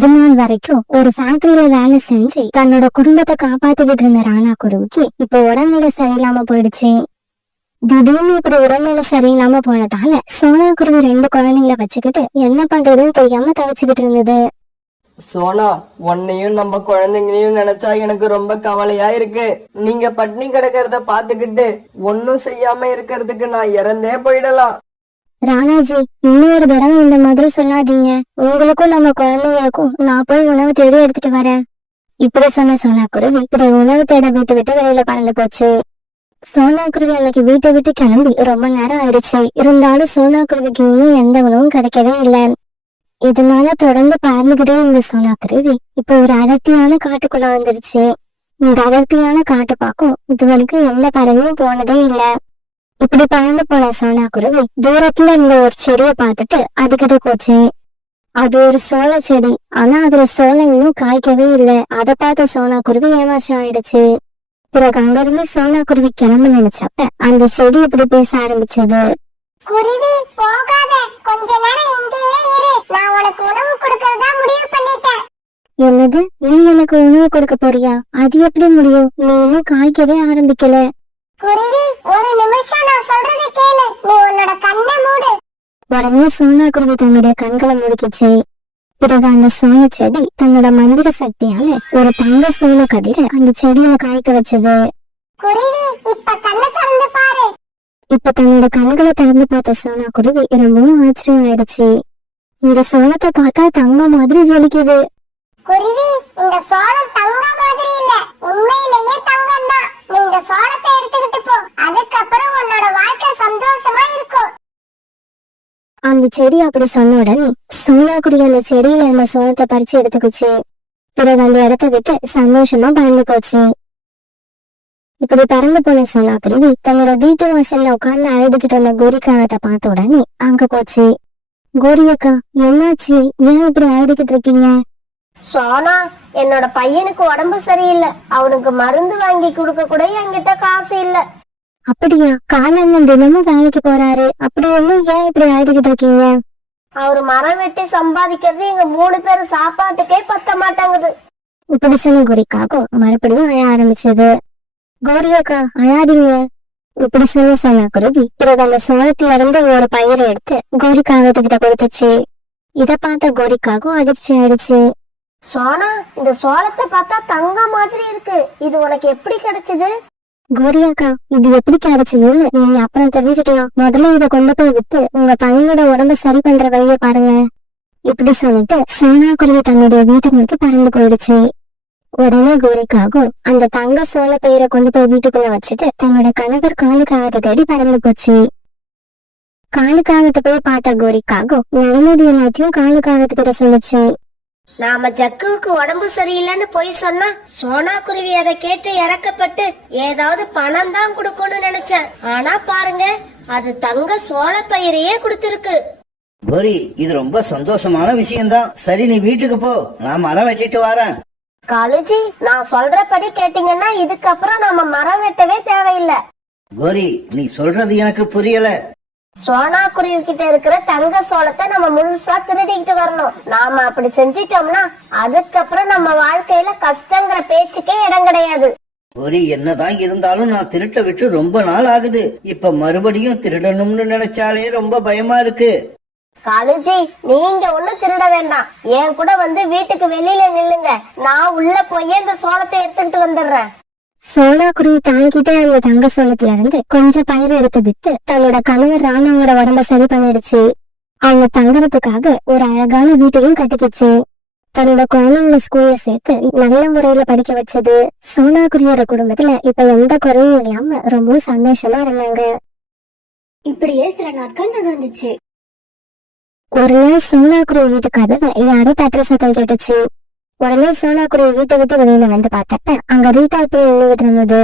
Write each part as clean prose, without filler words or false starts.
இது நாள் வரைக்கும் ஒரு ஃபேக்டரியில வேலை செஞ்சு தன்னோட குடும்பத்தை காப்பாத்திக்கிட்டு இருந்த ராணா குருவிக்கு இப்ப உடல்நிலை சரியில்லாம போயிடுச்சு. திடீர்னு இப்படி உடல்நிலை சரியில்லாம போனதால சோனா குருவி 2 குழந்தைங்களை வச்சுக்கிட்டு என்ன பண்றதுன்னு தெரியாம தவிச்சுக்கிட்டு இருந்தது. சோனா, உன்னையும் நம்ம குழந்தைங்களையும் நினைச்சா எனக்கு ரொம்ப கவலையா இருக்கு. நீங்க பட்னி கிடக்கிறத பாத்துக்கிட்டு ஒன்னும் செய்யாம இருக்கிறதுக்கு நான் இறந்தே போயிடலாம். ராணாஜி, இன்னொரு தடவை இந்த மாதிரி சொல்லாதீங்க. உங்களுக்கும் நம்ம குழந்தைங்களுக்கும் நான் போய் உணவு தேடி எடுத்துட்டு வரேன். இப்படி சொன்ன சோனா குருவி உணவு தேட வீட்டு விட்டு வெளியில பறந்து போச்சு. சோனா குருவி அன்னைக்கு வீட்டை விட்டு கிளம்பி ரொம்ப நேரம் ஆயிடுச்சு. இருந்தாலும் சோனா குருவிக்கு இன்னும் எந்த உணவும் கிடைக்கவே இல்லை. இதனால தொடர்ந்து பறந்துகிட்டே இருந்த சோனா குருவி இப்ப ஒரு அடர்த்தியான காட்டுக்குள்ள வந்துருச்சு. இந்த அடர்த்தியான காட்டு பாக்கும் இது வரைக்கும் எந்த பறவையும் போனதே இல்ல. இப்படி பறந்து போன சோனா குருவி தூரத்துல இருந்த ஒரு செடியை பார்த்துட்டு அதுகிட்ட போச்சு. அது ஒரு சோள செடி. ஆனா அதுல சோளம் இன்னும் காய்க்கவே இல்லை. அதை பார்த்த சோனா குருவி ஏமாற்றம் ஆயிடுச்சு. பிறகு அங்கிருந்து சோனா குருவி கிளம்ப நினைச்சப்ப அந்த செடி இப்படி பேச ஆரம்பிச்சது. குருவி, போகாத, கொஞ்ச நேரம் இங்கேயே இரு. நான் உனக்கு உணவு கொடுக்கறதா முடிவு பண்ணிட்டேன். என்னது, நீ எனக்கு உணவு கொடுக்க போறியா? அது எப்படி முடியும்? நீ இன்னும் காய்க்கவே ஆரம்பிக்கல. குருவி, ஒரு நிமிஷம் நான் சொல்றதை கேளு. நீ உன்னோட கண்ணை மூடு. உடனே சோனா குருவி தன்னுடைய கண்களை முடிக்கிச்சு. பிறகு அந்த சோள செடி தன்னோட மந்திர சக்தியால ஒரு தங்க சோள கதிரை அந்த செடியில காய்க்க வச்சது. குருவி, இப்ப கண்ணை திறந்து பாரு. இப்ப தன்னோட கண்களை திறந்து பார்த்த சோனா குருவி ரொம்பவும் ஆச்சரியம் ஆயிடுச்சு. இந்த சோளத்தை பார்த்தா தங்க மாதிரி ஜொலிக்குது. குருவி, இந்த சோளம் தங்க மாதிரி இல்ல, உண்மையிலேயே தங்கம் தான். நீ இந்த சோளத்தை எடுத்துக்கிட்டு போ. அதுக்கப்புறம் உன்னோட வாழ்க்கை சந்தோஷமா இருக்கும். அந்த செடி அப்படி சொன்ன உடனே சோனா குருவி அந்த செடியில இருந்த சோளத்தை பறிச்சு எடுத்துக்குச்சு. பிறகு அந்த இடத்த விட்டு சந்தோஷமா பறந்து போச்சு. இப்படி பறந்து போன சோனா குருவி தன்னோட வீட்டு வாசல்ல உட்கார்ந்து அழுதுகிட்டு இருந்த கோரிக்காகத்தை பார்த்த உடனே அங்க போச்சு. கோரி அக்கா, என்னாச்சு? ஏன் இப்படி அழுதுகிட்டு இருக்கீங்க? சோனா, என்னோட பையனுக்கு உடம்பு சரியில்லை. அவனுக்கு மருந்து வாங்கி கொடுக்க கூட என்கிட்ட காசு இல்ல. அப்படியா? காலண்ணன் தினமும் வேலைக்கு போறாரு. அப்படி ஒண்ணும் ஏன் இப்படி அழுதுகிட்டு இருக்கீங்க? அவரு மரம் வெட்டி சம்பாதிக்கிறது எங்க 3 பேரும் சாப்பாட்டுக்கே பத்த மாட்டாங்குது. இப்படி சொன்ன கோரிக்காக மறுபடியும் அழ ஆரம்பிச்சது. கோரி அக்கா, அழாதீங்க. இப்படி சொன்ன சோனா குருவி பிறகு அந்த சோளத்துல இருந்து ஒரு பயிரை எடுத்து கோரிக்காகத்துக்கிட்ட கொடுத்துச்சு. இத பார்த்த கோரிக்காகவும் அதிர்ச்சி ஆயிடுச்சு. சோனா, இந்த சோளத்தை பார்த்தா தங்க மாதிரி இருக்கு. இது உனக்கு எப்படி கிடைச்சது? கோரி அக்கா, இது எப்படி கிடைச்சதுன்னு நீங்க அப்புறம் தெரிஞ்சுக்கலாம். முதல்ல இதை கொண்டு போய் வித்து உங்க பையனோட உடம்ப சரி பண்ற வழிய பாருங்க. இப்படி சொல்லிட்டு சோனா குருவி தன்னுடைய வீட்டு நோக்கி பறந்து போயிடுச்சு. உடனே கோரிக்காகும் அந்த தங்க சோள பயிரை கொண்டு போய் வீட்டுக்குள்ள வச்சுட்டு தன்னோட கணவர் காலுக்காகத்தை தேடி பறந்து போச்சு. காலுக்காகத்தை போய் பார்த்த கோரிக்காகும் நடந்தது எல்லாத்தையும் காலுக்காகத்துக்கிட்ட சொல்லுச்சு. நாம ஜக்குவுக்கு உடம்பு சரியில்லைன்னு போய் சொன்னா சோனா குருவி அதை கேட்டு இறக்கப்பட்டு ஏதாவது பணம் தான் கொடுக்கணும்னு நினைச்சேன். ஆனா பாருங்க, அது தங்க சோள பயிரையே கொடுத்திருக்கு. கோரி, இது ரொம்ப சந்தோஷமான விஷயம்தான். சரி, நீ வீட்டுக்கு போ, நான் மரம் வெட்டிட்டு வரேன். காலுஜி, நான் சொல்றபடி கேட்டீங்கன்னா இதுக்கப்புறம் நாம மரம் வெட்டவே தேவையில்லை. கோரி, நீ சொல்றது எனக்கு புரியல. சோனா குருவி கிட்ட இருக்கிற தங்க சோளத்தை நம்ம முழுசா திருடிக்கிட்டு வரணும். நாம அப்படி செஞ்சிட்டோம்னா அதுக்கப்புறம் நம்ம வாழ்க்கையில கஷ்டங்கிற பேச்சுக்கே இடம் கிடையாது. கோரி, என்னதான் இருந்தாலும் நான் திருட்ட விட்டு ரொம்ப நாள் ஆகுது. இப்ப மறுபடியும் திருடணும்னு நினைச்சாலே ரொம்ப பயமா இருக்கு. காலுஜி, நீங்க ஒண்ணும் திருட வேண்டாம். என் கூட வந்து வீட்டுக்கு வெளியில நில்லுங்க. நான் உள்ள போய் இந்த சோளத்தை எடுத்துக்கிட்டு வந்துடுறேன். சோனா குருவி தாங்கிட்டே அந்த தங்க சோளத்துல இருந்து கொஞ்சம் பயிர் எடுத்து வித்து தன்னோட கணவர் ராணாவோட உடம்ப சரி பண்ணிடுச்சு. அவங்க தங்குறதுக்காக ஒரு அழகான வீட்டையும் கட்டிக்கிச்சு. தன்னோட குழந்தைங்களை ஸ்கூல்ல சேர்த்து நல்ல முறையில படிக்க வச்சது. சோனா குருவியோட குடும்பத்துல இப்ப எந்த குறையும் இல்லாம ரொம்ப சந்தோஷமா இருந்தாங்க. இப்படியே சில நாட்கள் நகர்ந்துச்சு. ஒரு நாள் சோனா குருவி வீட்டு கதவை யாரோ தட்டுற சத்தம் கேட்டுச்சு. உடனே சோனா குருவி வீட்டை விட்டு வெளியில வந்து பார்த்தப்ப அங்க ரீட்டா போய் நின்றுட்டு இருந்தது.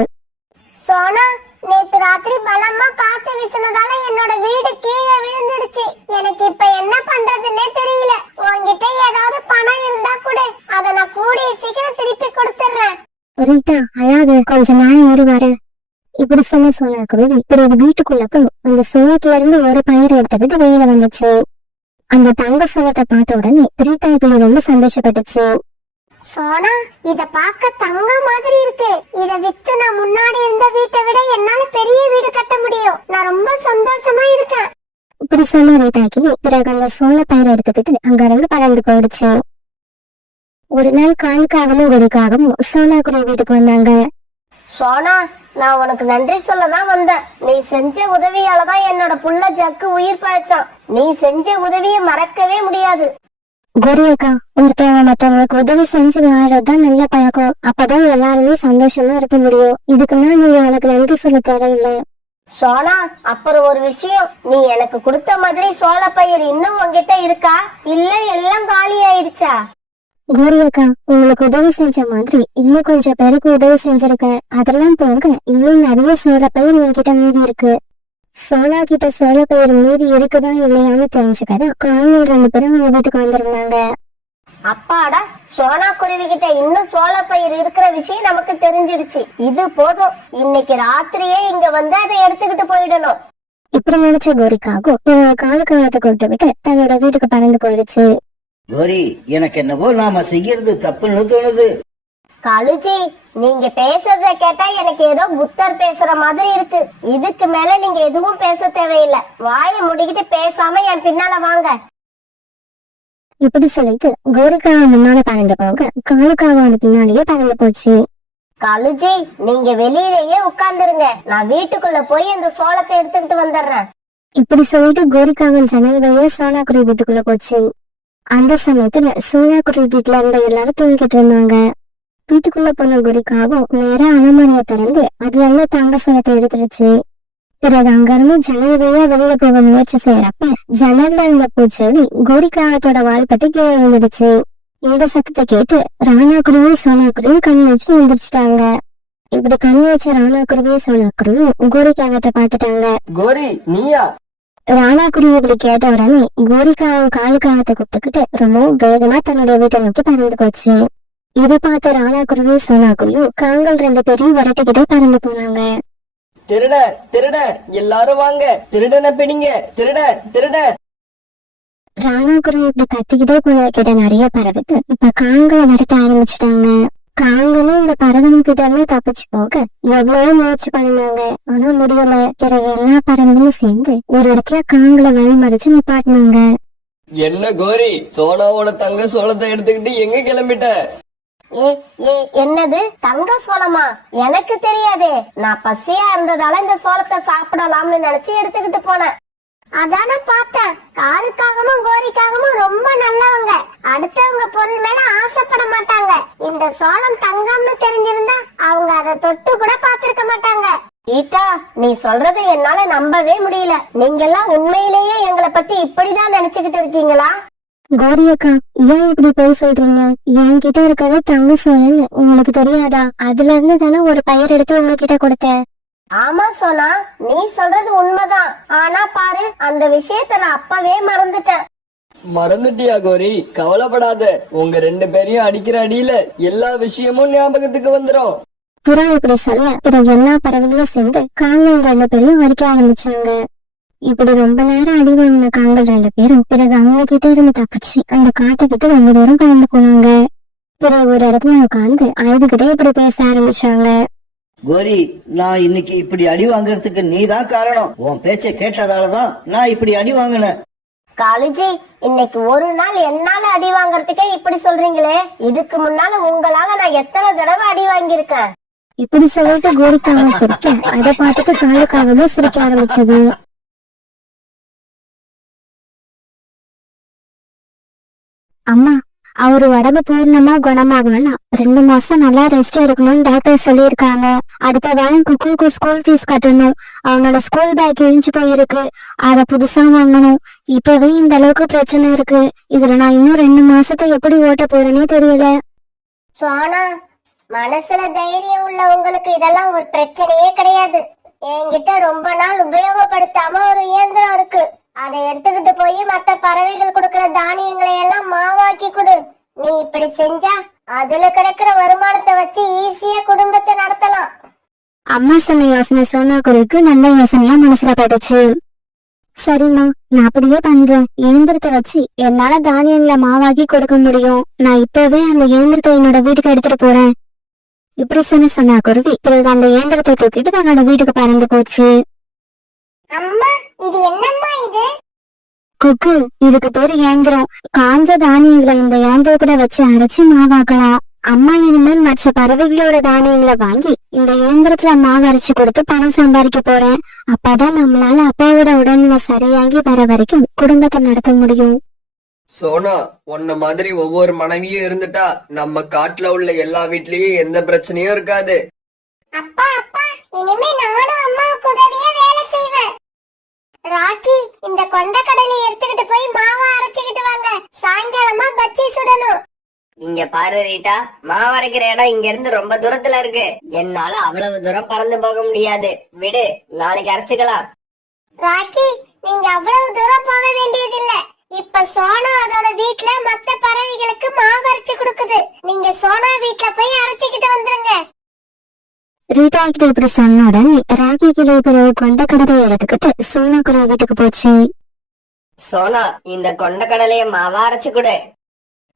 சோனா, நேத்து ராத்திரி பலமா காத்து வீசினதால என்னோட வீடு கீழே விழுந்துடுச்சு. எனக்கு இப்ப என்ன பண்றதுன்னே தெரியல. உன்கிட்ட ஏதாவது பணம் இருந்தா கூட அதை நான் கூடிய சீக்கிரம் திருப்பி கொடுத்துடுறேன். ரீட்டா, அழாத, கொஞ்ச நாள் ஏறி வரேன். இப்படி சொன்ன சோனா குருவி பிறகு வீட்டுக்குள்ள போய் அந்த சோளத்துல இருந்து ஒரு பயிர் எடுத்துக்கிட்டு வெளியில வந்துச்சு. அந்த தங்க சோளத்தை பார்த்த உடனே ரீதா கிளி ரொம்ப சந்தோஷப்பட்டுச்சு. சோனா, இத பார்க்க தங்க மாதிரி இருக்கு. இத வித்து நான் முன்னாடி இருந்த வீட்டை விட என்னால பெரிய வீடு கட்ட முடியும். நான் ரொம்ப சந்தோஷமா இருக்கேன். இப்படி சொன்ன ரீதா கிளி பிறகு அந்த சோள பயிரை எடுத்துக்கிட்டு அங்க இருந்து பறந்து போயிடுச்சு. ஒரு நாள் காலுக்காகவும் குருக்காகவும் சோனா குருவி வீட்டுக்கு வந்தாங்க. சோனா, நான் உனக்கு நன்றி சொல்லதான் வந்தேன். நீ செஞ்ச உதவியாலதான் என்னோட புள்ள ஜக்கு உயிர் பழைச்சான். நீ செஞ்ச உதவியை மறக்கவே முடியாது. கோரி அக்கா, ஒருத்தவங்க மத்தவங்களுக்கு உதவி செஞ்சு வாழறதுதான் நல்ல பழக்கம். அப்பதான் எல்லாருமே சந்தோஷமா இருக்க முடியும். இதுக்குன்னா நீங்க எனக்கு நன்றி சொல்ல தேவையில்லை. சோனா, அப்புறம் ஒரு விஷயம், நீ எனக்கு கொடுத்த மாதிரி சோள பயிர் இன்னும் உன்கிட்ட இருக்கா, இல்ல எல்லாம் காலி ஆயிடுச்சா? கோரி அக்கா, உங்களுக்கு உதவி செஞ்ச மாதிரி இன்னும் கொஞ்சம் பேருக்கு உதவி செஞ்சிருக்கேன். அதெல்லாம் போக இன்னும் நிறைய சோள பயிர் என்கிட்ட மீதி இருக்கு. சோனா கிட்ட சோள பயிர் மீதி இருக்குதா இல்லையான்னு தெரிஞ்சுக்கதான் காவல் 2 பேரும் உங்க வீட்டுக்கு வந்திருந்தாங்க. அப்பாடா, சோனா குருவி கிட்ட இன்னும் சோள பயிர் இருக்கிற விஷயம் நமக்கு தெரிஞ்சிடுச்சு. இது போதும், இன்னைக்கு ராத்திரியே இங்க வந்து அதை எடுத்துக்கிட்டு போயிடணும். இப்படி நினைச்ச கோரிக்காகும் காலுக்காலத்தை கொண்டு விட்டு தன்னோட வீட்டுக்கு பறந்து போயிடுச்சு. கோரி, எனக்கு என்னவோ நாம செய்யறது தப்புன்னு தோணுது. காலுஜி, நீங்க பேசுறத கேட்டா எனக்கு ஏதோ புத்தர் பேசுற மாதிரி இருக்கு. இதுக்கு மேல நீங்க எதுவும் பேச தேவையில்லை. வாயை முடிக்கிட்டு பேசாம என் பின்னால வாங்க. இப்படி சொல்லிட்டு கோரிக்காவை முன்னால பறந்து போக காலுக்காவை அது பின்னாலேயே பறந்து போச்சு. காலுஜி, நீங்க வெளியிலேயே உட்கார்ந்துருங்க. நான் வீட்டுக்குள்ள போய் அந்த சோளத்தை எடுத்துக்கிட்டு வந்துடுறேன். இப்படி சொல்லிட்டு கோரிக்காவன் ஜன்னல் வழியா சோனா குருவி வீட்டுக்குள்ள போச்சு. அந்த சமயத்துல சோனா குருவி வீட்டுல இருந்த எல்லாரும் தூங்கிட்டு இருந்தாங்க. வீட்டுக்குள்ள போன கோரிக்காவும் நேரா அலமாரியை திறந்து அதுல இருந்து தங்க சோளத்தை எடுத்துருச்சு. பிறகு அங்கிருந்து ஜன்னல் வழியா வெளியில போக முயற்சி செய்யறப்ப ஜன்னல்ல இருந்த பூச்செடி கோரிக்காவத்தோட வாழ்பட்டு கீழே விழுந்துடுச்சு. இந்த சத்தத்தை கேட்டு ராணா குருவி சோனா குருவி கண் வச்சு எழுந்திரிச்சிட்டாங்க. இப்படி கண் வச்ச ராணா குருவி சோனா குருவி கோரிக்காவத்தை பாத்துட்டாங்க. கோரி, நீயா? ராணா குருவி இப்படி கேட்ட உடனே கோரிக்காவும் காலுக்காவத்தை கூப்பிட்டுக்கிட்டு ரொம்பவும் வேகமா தன்னுடைய வீட்டை நோக்கி பறந்து போச்சு. இதை பார்த்த ராணா குருவி சோனா குருவியும் காங்கள் 2 பேரையும் விரட்டிக்கிட்டே பறந்து போனாங்க. திருட திருட, எல்லாரும் வாங்க, திருடனை பிடிங்க, திருட திருட. ராணா குருவி இப்படி கத்திக்கிட்டே போனதுக்கிட்ட நிறைய பறவைகள் இப்ப காங்களை விரட்ட ஆரம்பிச்சிட்டாங்க. காங்களும் இந்த பறவைங்க கிட்ட இருந்து தப்பிச்சு போக எவ்வளவு முயற்சி பண்ணினாங்க. ஆனா முடியல. பிறகு எல்லா பறவைகளும் சேர்ந்து ஒரு இடத்துல காங்களை வழிமறிச்சு நிப்பாட்டினாங்க. என்ன கோரி, சோனாவோட தங்க சோளத்தை எடுத்துக்கிட்டு எங்க கிளம்பிட்ட? என்னது தங்க சோளமா? எனக்கு தெரியாதே. நான் பசியா இருந்ததால இந்த சோளத்தை சாப்பிடலாம்னு நினைச்சு எடுத்துக்கிட்டு போனேன். அதான பார்த்தேன். காலுக்காகவும் கோரிக்காகவும் ரொம்ப நல்லவங்க. அடுத்தவங்க பொருள் மேல ஆசைப்பட மாட்டாங்க. இந்த சோளம் தங்கம்னு தெரிஞ்சிருந்தா அவங்க அதை தொட்டு கூட பாத்திருக்க மாட்டாங்க. ஈட்டா, நீ சொல்றதை என்னால நம்பவே முடியல. நீங்க எல்லாம் உண்மையிலேயே எங்களை பத்தி இப்படிதான் நினைச்சுக்கிட்டு இருக்கீங்களா? கோரி அக்கா, ஏன் இப்படி போய் சொல்றீங்க? என்கிட்ட இருக்கிறது தங்க சோழன் உங்களுக்கு தெரியாதா? அதுல இருந்து தானே ஒரு பயிர் எடுத்து உங்ககிட்ட கொடுத்தேன். ஆமா சோனா, நீ சொல்றது உண்மைதான். ஆனா பாரு, அந்த விஷயத்த நான் அப்பவே மறந்துட்டேன். மறந்துட்டியா கோரி? கவலைப்படாத, உங்க 2 பேரையும் அடிக்கிற அடியில எல்லா விஷயமும் ஞாபகத்துக்கு வந்துரும். புறா இப்படி சொல்ல பிறகு எல்லா பறவைகளும் சேர்ந்து காங்கள் 2 பேரையும் அடிக்க ஆரம்பிச்சாங்க. இப்படி ரொம்ப நேரம் அடி வாங்கின காங்கள் 2 பேரும் பிறகு அவங்க கிட்ட இருந்து தப்பிச்சு அந்த காட்டை விட்டு ரொம்ப தூரம் பறந்து போனாங்க. பிறகு ஒரு இடத்துல உட்காந்து அழுதுகிட்டே இப்படி பேச ஆரம்பிச்சாங்க. கோரி, நான் இன்னைக்கு இப்படி அடி வாங்குறதுக்கு நீதான் காரணம். உன் பேச்சை கேட்டதாலதான் நான் இப்படி அடி வாங்கினேன். காலுஜி, இன்னைக்கு ஒரு நாள் என்னால அடி வாங்குறதுக்கே இப்படி சொல்றீங்களே. இதுக்கு முன்னால உங்களால நான் எத்தனை தடவை அடி வாங்கியிருக்கேன். இப்படி சொல்லிட்டு கோரிக்காவும் சிரிக்க அதை பார்த்துட்டு காலுக்காகவும் சிரிக்க ஆரம்பிச்சது. அம்மா, அவரு உடம்பு பூர்ணமா குணமாகணும்னா 2 மாசம் நல்லா ரெஸ்ட் எடுக்கணும்னு டாக்டர் சொல்லியிருக்காங்க. அடுத்த வாரம் குக்குக்கு ஸ்கூல் ஃபீஸ் கட்டணும். அவனோட ஸ்கூல் பேக் இழிஞ்சு போயிருக்கு. அத புதுசா வாங்கணும். இப்பவே இந்த அளவுக்கு பிரச்சனை இருக்கு. இதுல நான் இன்னும் 2 மாசத்தை எப்படி ஓட்ட போறேனே தெரியல. சோனா, மனசுல தைரியம் உள்ள உங்களுக்கு இதெல்லாம் ஒரு பிரச்சனையே கிடையாது. என்கிட்ட ரொம்ப நாள் உபயோகப்படுத்தாம ஒரு இயந்திரம் இருக்கு. அதை எடுத்துக்கிட்டு போய் மத்த பறவைகள் கொடுக்கிற தானியங்களை எல்லாம் மாவாக்கி கொடு. நீ இப்படி செஞ்சா அதுல கிடைக்கிற வருமானத்தை வச்சு ஈஸியா குடும்பத்தை நடத்தலாம். அம்மா சொன்ன யோசனை சோனா குருவிக்கு நல்ல யோசனையா மனசுல பட்டுச்சு. சரிம்மா, நான் அப்படியே பண்றேன். இயந்திரத்தை வச்சு என்னால தானியங்களை மாவாக்கி கொடுக்க முடியும். நான் இப்பவே அந்த இயந்திரத்தை என்னோட வீட்டுக்கு எடுத்துட்டு போறேன். இப்படி சொன்னா குருவி பிறகு அந்த இயந்திரத்தை தூக்கிட்டு தன்னோட வீட்டுக்கு பறந்து போச்சு. அம்மா இது என்னம்மா இது? குக்கு, இதுக்கு பேரு இயந்திரம். காஞ்ச தானியங்களை இந்த இயந்திரத்துல வச்சு அரைச்சு மாவாக்கலாம். அம்மா இனிமேல் மற்ற பறவைகளோட தானியங்களை வாங்கி இந்த இயந்திரத்துல மாவு அரைச்சு கொடுத்து பணம் சம்பாதிக்க போறேன். அப்பதான் நம்மளால அப்பாவோட உடல்நிலை சரியாகி வர வரைக்கும் குடும்பத்தை நடத்த முடியும். சோனா, உன்ன மாதிரி ஒவ்வொரு மனைவியும் இருந்துட்டா நம்ம காட்டுல உள்ள எல்லா வீட்லயும் எந்த பிரச்சனையும் இருக்காது. அப்பா அப்பா, இனிமே நானும் அம்மாவுக்கு உதவியா வேலை செய்வேன். ராக்கி, இந்த கொண்டக்கடலை எடுத்துக்கிட்டு போய் மாவா அரைச்சுக்கிட்டு வாங்க. சாயங்காலமா பச்சி சுடணும். இங்க பாரு ரீட்டா, மாவு அரைக்கிற இடம் இங்க இருந்து ரொம்ப தூரத்துல இருக்கு. என்னால அவ்வளவு தூரம் பறந்து போக முடியாது. விடு, நாளைக்கு அரைச்சுக்கலாம். ராக்கி, நீங்க அவ்வளவு தூரம் போக வேண்டியதில்ல. இப்ப சோனா அதோட வீட்ல மத்த பறவைகளுக்கு மாவு அரைச்சு கொடுக்குது. நீங்க சோனா வீட்ல போய் அரைச்சுக்கிட்டு வந்துருங்க. ரீட்டா கிட்ட இப்படி சொன்ன உடனே ராக்கி கிலோ பிறகு கொண்ட கடலை எடுத்துக்கிட்டு சோனா குருவி வீட்டுக்கு போச்சு. சோனா, இந்த கொண்டக்கடலைய மாவா அரைச்சு கொடு.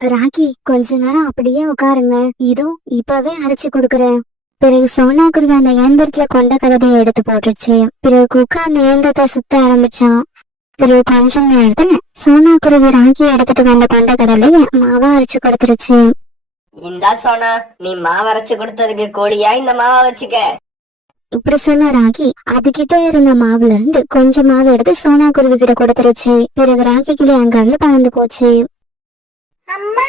ராக்கி, கொஞ்ச நேரம் அப்படியே உட்காருங்க, இதோ இப்பவே அரைச்சு கொடுக்கறேன். பிறகு சோனா குருவி அந்த இயந்திரத்துல கொண்ட கடலையை எடுத்து போட்டுச்சு. பிறகு குக்கா அந்த இயந்திரத்தை சுத்த ஆரம்பிச்சான். பிறகு கொஞ்ச நேரத்துல சோனா குருவி ராக்கி எடுத்துட்டு வந்த கொண்ட கடலைய மாவா அரைச்சு கொடுத்துருச்சு. இந்தா சோனா, நீ மாவு அரைச்சு கொடுத்ததுக்கு கூலியா இந்த மாவை வச்சுக்க. இப்படி சொன்ன ராக்கி அதுகிட்ட இருந்த மாவுல இருந்து கொஞ்சம் மாவு எடுத்து சோனா குருவி கிட்ட கொடுத்துருச்சு. பிறகு ராக்கி கிளி அங்க இருந்து பறந்து போச்சு. அம்மா,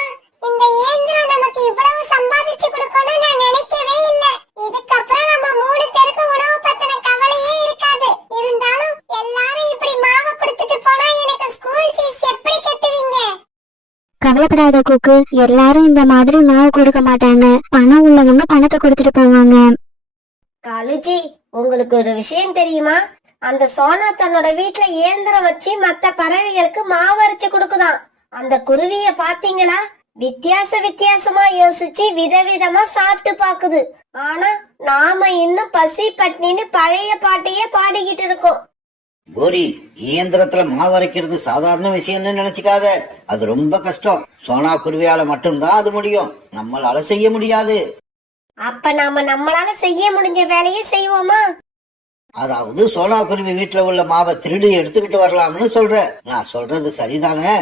இந்த இயந்திரம் நமக்கு இவ்வளவு சம்பாதிச்சு கொடுக்கணும்னு நான் நினைக்கவே இல்ல. இதுக்கப்புறம் நம்ம 3 பேருக்கு உணவு பத்தின கவலையே இருக்காது. இருந்தாலும் எல்லாரும் இப்படி மாவு கொடுத்துட்டு போனா எனக்கு ஸ்கூல் ஃபீஸ் எப்படி கட்டுவீங்க? கவலைப்படாத குக்கு, எல்லாரும் இந்த மாதிரி மாவு கொடுக்க மாட்டாங்க. பணம் உள்ளவங்க பணத்தை கொடுத்துட்டு போவாங்க. காலுஜி, உங்களுக்கு ஒரு விஷயம் தெரியுமா? அந்த சோனா தன்னோட வீட்டுல இயந்திரம் வச்சு மத்த பறவைகளுக்கு மாவு அரைச்சு கொடுக்குதாம். அந்த குருவிய பாத்தீங்களா? வித்தியாசமா யோசிச்சு விதவிதமா சாப்பிட்டு பாக்குது. ஆனா நாம இன்னும் பசி பட்னின்னு பழைய பாட்டையே பாடிக்கிட்டு இருக்கோம். கோரி, இயந்திரத்துல மாவு அரைக்கிறது சாதாரண விஷயம்னு நினைச்சுக்காத. அது ரொம்ப கஷ்டம். சோனா குருவியால மட்டும்தான் அது முடியும். நம்மளால செய்ய முடியாது. அப்ப நாம நம்மளால செய்ய முடிஞ்ச வேலையை செய்வோமா? அதாவது சோனா குருவி வீட்டுல உள்ள மாவை திருடி எடுத்துக்கிட்டு வரலாம்னு சொல்ற. நான் சொல்றது சரிதானே?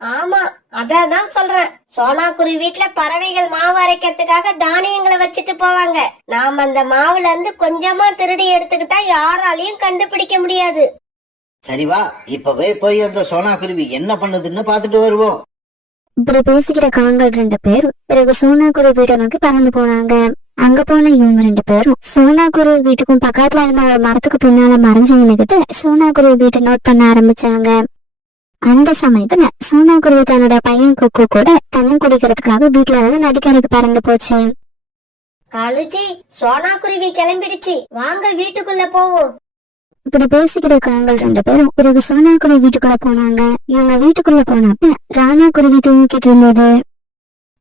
ஆமா, அதான் சொல்றேன். சோனா குருவி வீட்டுல பறவைகள் மாவு அரைக்கிறதுக்காக தானியங்களை வச்சுட்டு போவாங்க. நாம அந்த மாவுல இருந்து கொஞ்சமா திருடி எடுத்துக்கிட்டா யாராலையும் கண்டுபிடிக்க முடியாது. சரி வா, இப்பவே போய் அந்த சோனா குருவி என்ன பண்ணுதுன்னு பாத்துட்டு வருவோம். இப்படி பேசிக்கிற காங்கள் 2 பேரும் பிறகு சோனா குருவி வீட்டை நோக்கி பறந்து போனாங்க. அங்க போன இவங்க 2 பேரும் சோனா குருவி வீட்டுக்கும் பக்கத்துல இருந்த ஒரு மரத்துக்கு பின்னால மறைஞ்சு நின்னுகிட்டு சோனா குருவி வீட்டை நோட் பண்ண ஆரம்பிச்சாங்க. அந்த சமயத்துல சோனா குருவி தன்னோட பையன் குக்கு கூட தண்ணி குடிக்கிறதுக்காக வீட்டுல இருந்து நதிக்கரைக்கு பறந்து போச்சு. காலுஜி, சோனா குருவி கிளம்பிடுச்சு, வாங்க வீட்டுக்குள்ள போவோம். இப்படி பேசிக்கிற காங்கள் 2 பேரும் பிறகு சோனா குருவி வீட்டுக்குள்ள போனாங்க. இவங்க வீட்டுக்குள்ள போனப்ப ராணா குருவி தூங்கிக்கிட்டு இருந்தது.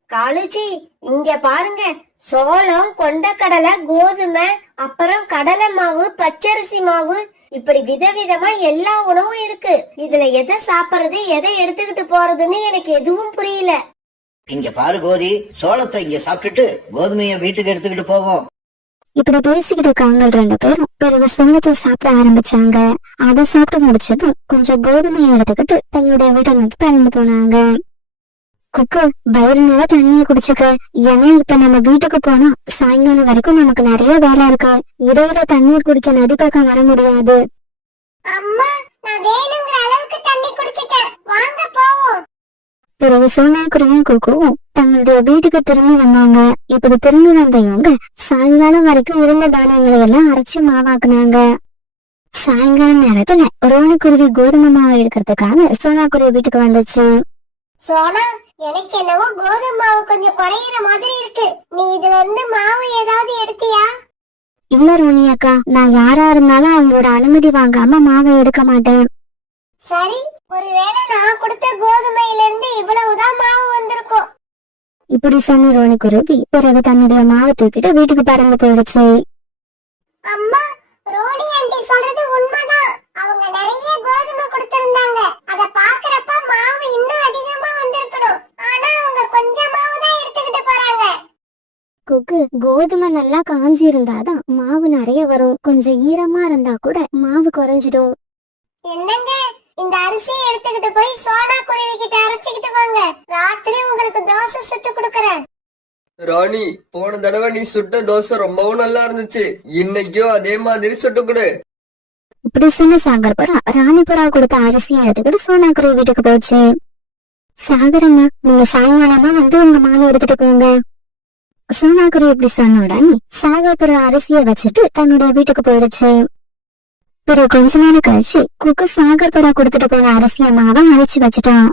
காலுஜி, இங்க பாருங்க, சோளம், கொண்டக்கடலை, கோதுமை, அப்புறம் கடலை மாவு, பச்சரிசி மாவு, இப்படி விதவிதமா எல்லா உணவும் இருக்கு. இதுல எதை சாப்பிடுறது, எதை எடுத்துக்கிட்டு போறதுன்னு எனக்கு எதுவும் புரியல. இங்க பாரு கோரி, சோளத்தை இங்க சாப்பிட்டுட்டு கோதுமைய வீட்டுக்கு எடுத்துக்கிட்டு போவோம். இப்படி பேசிக்கிட்டு காங்கள் 2 பேரும் பிறகு சோளத்தை சாப்பிட ஆரம்பிச்சாங்க. அதை சாப்பிட்டு முடிச்சதும் கொஞ்சம் கோதுமையை எடுத்துக்கிட்டு தன்னுடைய வீட்டை நோக்கி பறந்து போனாங்க. குக்கு, வயிறு நேரம் தண்ணியை குடிச்சுக்க. ஏன்னா இப்ப நம்ம வீட்டுக்கு போனா சாயங்காலம் வரைக்கும் நமக்கு நிறைய வேலை இருக்கு. இடையில தண்ணீர் குடிக்க நதி பக்கம் வர முடியாது. அம்மா, நான் வேணுங்கிற அளவுக்கு தண்ணி குடிச்சிட்டேன். வாங்க போவோம். பிறகு சோனா குருவியும் குக்குவும் தங்களுடைய வீட்டுக்கு திரும்பி வந்தாங்க. இப்படி திரும்பி வந்த இவங்க சாயங்காலம் வரைக்கும் இருந்த தானியங்களை எல்லாம் அரைச்சு மாவாக்குனாங்க. சாயங்காலம் நேரத்துல ரோனி குருவி கோதுமை மாவு எடுக்கிறதுக்காக சோனா குருவி வீட்டுக்கு வந்துச்சு. சோனா, எனக்கு என்னவோ கோதுமை மாவு கொஞ்சம் குறையிற மாதிரி இருக்கு. நீ இதுல இருந்து மாவு ஏதாவது எடுத்தியா? இல்ல ரோனி அக்கா, நான் யாரா இருந்தாலும் அவங்களோட அனுமதி வாங்காம மாவை எடுக்க மாட்டேன். சரி, ஒருவேளை நான் கொடுத்த கோதுமையில இருந்து இவ்வளவுதான் மாவு வந்திருக்கும். இப்படி சொன்ன ரோனி குருவி பிறகு தன்னுடைய மாவை தூக்கிட்டு வீட்டுக்கு பறந்து போயிடுச்சு. அம்மா, ரோனி ஆண்டி சொல்றது உண்மைதான். அவங்க நிறைய கோதுமை நல்லா காஞ்சி இருந்தாதான் மாவு நிறைய வரும். கொஞ்சம் ஈரமா இருந்தா கூட மாவு குறைஞ்சிடும். என்னங்க, இந்த அரிசியை எடுத்துக்கிட்டு போய் சோனா குருவி கிட்ட அரைச்சுக்கிட்டு வாங்க. ராத்திரி உங்களுக்கு தோசை சுட்டு கொடுக்கறேன். ராணி, போன தடவை நீ சுட்ட தோசை ரொம்பவும் நல்லா இருந்துச்சு. இன்னைக்கும் அதே மாதிரி சுட்டு கொடு. இப்படி சொன்ன சாகர்புறா ராணிபுரா கொடுத்த அரிசியை எடுத்துக்கிட்டு சோனா குருவி வீட்டுக்கு போச்சு. சாகரண்ணா, நீங்க சாயங்காலமா வந்து உங்க மாவு எடுத்துட்டு போங்க. சோனா குருவி இப்படி சொன்ன உடனே சாகர்புரா அரிசியை வச்சுட்டு தன்னுடைய வீட்டுக்கு போயிடுச்சு. பிறகு கொஞ்ச நேரம் கழிச்சு குக்கு சாகர்புரா கொடுத்துட்டு போன அரிசிய மாவை அரைச்சு வச்சுட்டான்.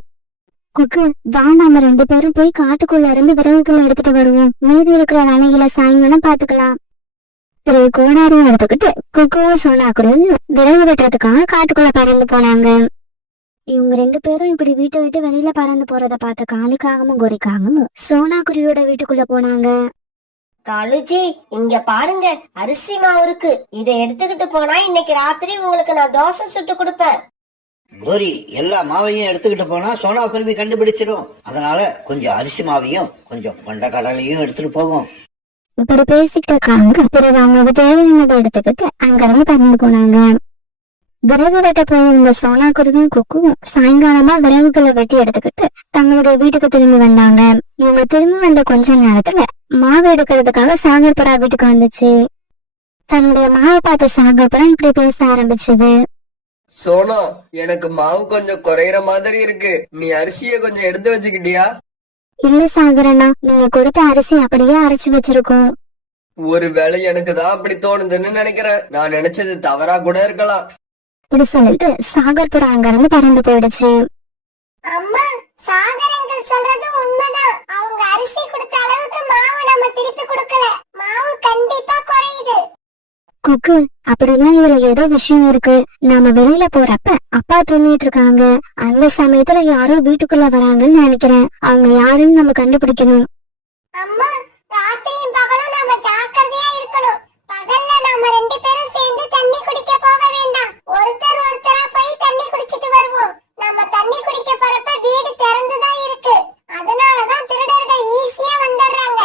குக்கு, வா நாம 2 பேரும் போய் காட்டுக்குள்ள இருந்து விறகுகளை எடுத்துட்டு வருவோம். மீதி இருக்கிற வேலைகளை சாயங்காலம் பாத்துக்கலாம். பிறகு கோடாரியும் எடுத்துக்கிட்டு குக்குவும் சோனா குருவியும் விறகு வெட்டுறதுக்காக காட்டுக்குள்ள பறந்து போனாங்க. இவங்க 2 பேரும் இப்படி வீட்டை விட்டு வெளியில பறந்து போறத பார்த்த காளிக்காகமும் கோரிக்காகமும் சோனா குருவியோட வீட்டுக்குள்ள போனாங்க. காலுஜி, இங்க பாருங்க, அரிசி மாவு இருக்கு. இதை எடுத்துக்கிட்டு போனா இன்னைக்கு ராத்திரி உங்களுக்கு நான் தோசை சுட்டு கொடுப்பேன். கோரி, எல்லா மாவையும் எடுத்துக்கிட்டு போனா சோனா குருவி கண்டுபிடிச்சிடும். அதனால கொஞ்சம் அரிசி மாவையும் கொஞ்சம் கொண்ட கடலையும் எடுத்துட்டு போவோம். இப்படி பேசிக்கிட்டு இருக்காங்க. பிறகு அவங்களுக்கு தேவையானதை எடுத்துக்கிட்டு அங்க இருந்து பறந்து போனாங்க. விறகு வெட்ட போயிருந்த சோனா குருவியும் குக்குவும் சாயங்காலமா விறகுகளை வெட்டி எடுத்துக்கிட்டு தங்களுடைய வீட்டுக்கு திரும்பி வந்தாங்க. இவங்க திரும்பி வந்த கொஞ்ச நேரத்துல மாவு எடுக்கிறதுக்காக சாகர்புரா வீட்டுக்கு வந்துச்சு. தன்னுடைய மாவை பார்த்த சாகர்புரா இப்படி பேச ஆரம்பிச்சது. சோனா, எனக்கு மாவு கொஞ்சம் குறையிற மாதிரி இருக்கு. நீ அரிசிய கொஞ்சம் எடுத்து வச்சுக்கிட்டியா? இல்ல சாகரண்ணா, நீங்க கொடுத்த அரிசி அப்படியே அரைச்சு வச்சிருக்கோம். ஒருவேளை எனக்கு தான் அப்படி தோணுதுன்னு நினைக்கிறேன். நான் நினைச்சது தவறா கூட இருக்கலாம். இப்படி சொல்லிட்டு சாகர்புரா அங்க இருந்து பறந்து போயிடுச்சு. அம்மா, சாகர் அங்கிள் சொல்றது உண்மைதான். அவங்க அரிசி கொடுத்த அளவுக்கு மாவு நம்ம திருப்பி கொடுக்கல. மாவு கண்டிப்பா குறையுது. குக்கு, அப்படின்னா இதுல ஏதோ விஷயம் இருக்கு. நாம வெளியில போறப்ப அப்பா தூங்கிட்டு இருக்காங்க. அந்த சமயத்துல யாரோ வீட்டுக்குள்ள வராங்கன்னு நினைக்கிறேன். அவங்க யாருன்னு நம்ம கண்டுபிடிக்கணும். அம்மா, ராத்திரியும் பகலும் நாம ஜாக்கிரதையா இருக்கணும். பகல்ல நாம 2 பேரும் சேர்ந்து தண்ணி குடிக்க போக வேண்டாம். ஒருத்தரா போய் தண்ணி குடிச்சிட்டு வருவோம். நம்ம தண்ணி குடிக்க போறப்ப வீடு திறந்துதான் இருக்கு. அதனாலதான் திருடர்கள் ஈஸியா வந்துடுறாங்க.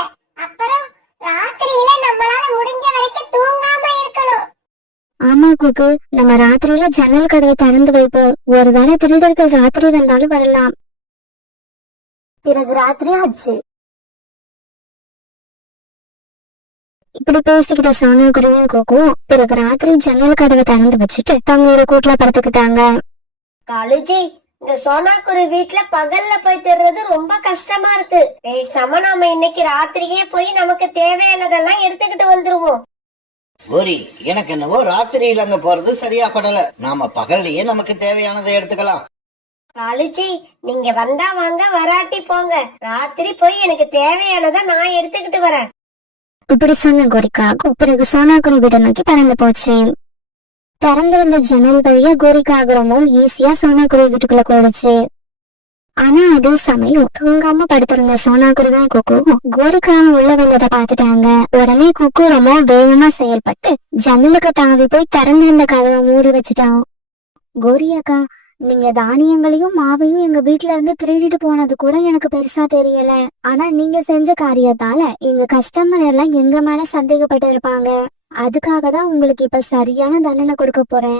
அப்புறம் ராத்திரியில நம்மளால முடிஞ்ச வரைக்கும் தூங்காம இருக்கணும். ஆமா குக்கு, நம்ம ராத்திரியில ஜன்னல் கதவை திறந்து வைப்போம். ஒருவேளை திருடர்கள் ராத்திரி வந்தாலும் வரலாம். பிறகு ராத்திரி ஆச்சு. இப்படி பேசிக்கிட்ட சோனா குருவியும் குக்குவும் பிறகு ராத்திரி ஜன்னல் கதவை திறந்து வச்சுட்டு தங்களோட கூட்டுல படுத்துக்கிட்டாங்க. காலுஜி, இந்த சோனா குருவி வீட்டுல பகல்ல போய் திருறது ரொம்ப கஷ்டமா இருக்கு. பேசாம நாம இன்னைக்கு ராத்திரியே போய் நமக்கு தேவையானதெல்லாம் எடுத்துக்கிட்டு வந்துருவோம். கோரி, எனக்கு என்னவோ ராத்திரியில அங்க போறது சரியா படல. நாம பகல்லையே நமக்கு தேவையானதை எடுத்துக்கலாம். காலுஜி, நீங்க வந்தா வாங்க, வராட்டி போங்க. ராத்திரி போய் எனக்கு தேவையானதை நான் எடுத்துக்கிட்டு வரேன். இப்படி சொன்ன கோரிக்காகும் பிறகு சோனா குருவி வீட்டை நோக்கி பறந்து போச்சு. திறந்திருந்த ஜன்னல் வழியா கோரிக்காகமும் ஈஸியா சோனா குருவி வீட்டுக்குள்ள போயிடுச்சு. ஆனா அதே சமயம் தூங்காம படுத்திருந்த சோனா குருவியும் குக்குவும் கோரிக்காக உள்ள வந்ததை பாத்துட்டாங்க. உடனே குக்கு ரொம்ப வேகமா செயல்பட்டு ஜன்னலுக்கு தாவி போய் திறந்திருந்த கதவை மூடி வச்சுட்டான். கோரி அக்கா, நீங்க தானியங்களையும் மாவையும் எங்க வீட்டுல இருந்து திருடிட்டு போனது கூட எனக்கு பெருசா தெரியல. ஆனா நீங்க செஞ்ச காரியத்தால எங்க கஸ்டமர் எல்லாம் எங்க மேல சந்தேகப்பட்டு இருப்பாங்க. அதுக்காக தான் உங்களுக்கு இப்ப சரியான தண்டனை கொடுக்க போறேன்.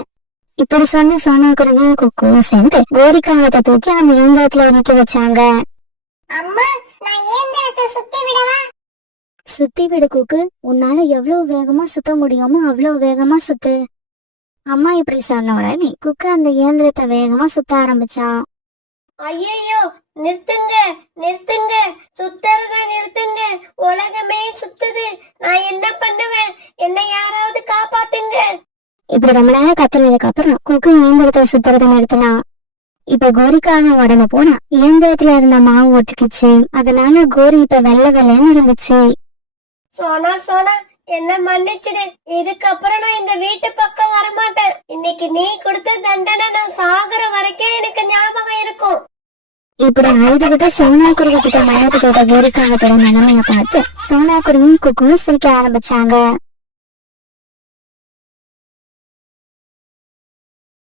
இப்படி சொன்ன சோனா குருவியும் குக்குவும் சேர்ந்து கோரிக்காகத்தை தூக்கி அந்த இயந்திரத்துல நிக்க வச்சாங்க. அம்மா, நான் இயந்திரத்தை சுத்தி விடவா? சுத்தி விடு குக்கு, உன்னால எவ்வளவு வேகமா சுத்த முடியுமோ அவ்வளவு வேகமா சுத்து. அம்மா இப்படி சொன்ன உடனே குக்கு அந்த இயந்திரத்தை வேகமா சுத்த ஆரம்பிச்சான். ஐயோ, நிறுத்துங்க நிறுத்துங்க, சுத்துறத நிறுத்துங்க. உலகமே சுத்துது. நான் என்ன பண்ணுவேன்? என்னை யாராவது காப்பாத்துங்க. இப்படி ரொம்ப நேரம் கத்துனதுக்கு அப்புறம் குக்கு இயந்திரத்தை சுத்துறதை நிறுத்தினான். இப்ப கோரிக்காக உடனே போனா இயந்திரத்துல இருந்த மாவு ஒட்டுக்குச்சு. அதனால கோரி இப்ப வெள்ளை வெள்ளைன்னு இருந்துச்சு. சோனா சோனா, என்ன மன்னிச்சிடு. இதுக்கப்புறம் நான் இந்த வீட்டு பக்கம் வரமாட்டேன். இன்னைக்கு நீ கொடுத்த தண்டனை நான் சாகுற வரைக்கும் எனக்கு ஞாபகம் இருக்கும். இப்படி அழுதுகிட்ட சோனா குருவி கிட்ட மனத்துக்கிட்ட கோரிக்காகத்தோட நிலைமைய பார்த்து சோனா குருவியும் குக்குவும் சிரிக்க ஆரம்பிச்சாங்க.